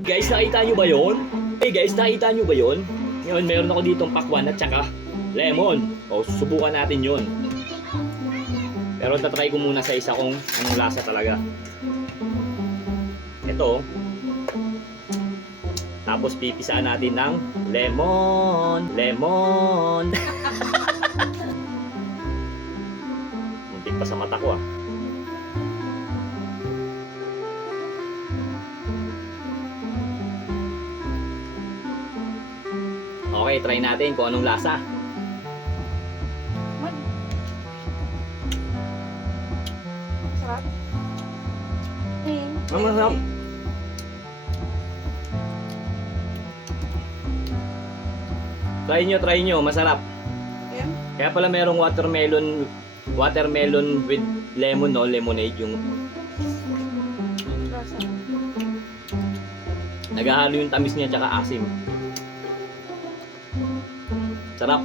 Guys, nakita nyo ba yun? Hey guys, nakita nyo ba yun? Ngayon, meron ako ditong pakwan at saka lemon. O, susubukan natin yun. Pero tatry ko muna sa isa kung anong lasa talaga. Ito. Tapos pipisaan natin ng lemon. Lemon. Muntik pa sa mata ko ah. Okay, try natin kung anong lasa. Sarap. Ang masarap. Try nyo, masarap. Ayan. Kaya pala merong watermelon with lemon, no? Lemonade yung Lasa. naghahalo yung tamis niya tsaka asim. Sarap.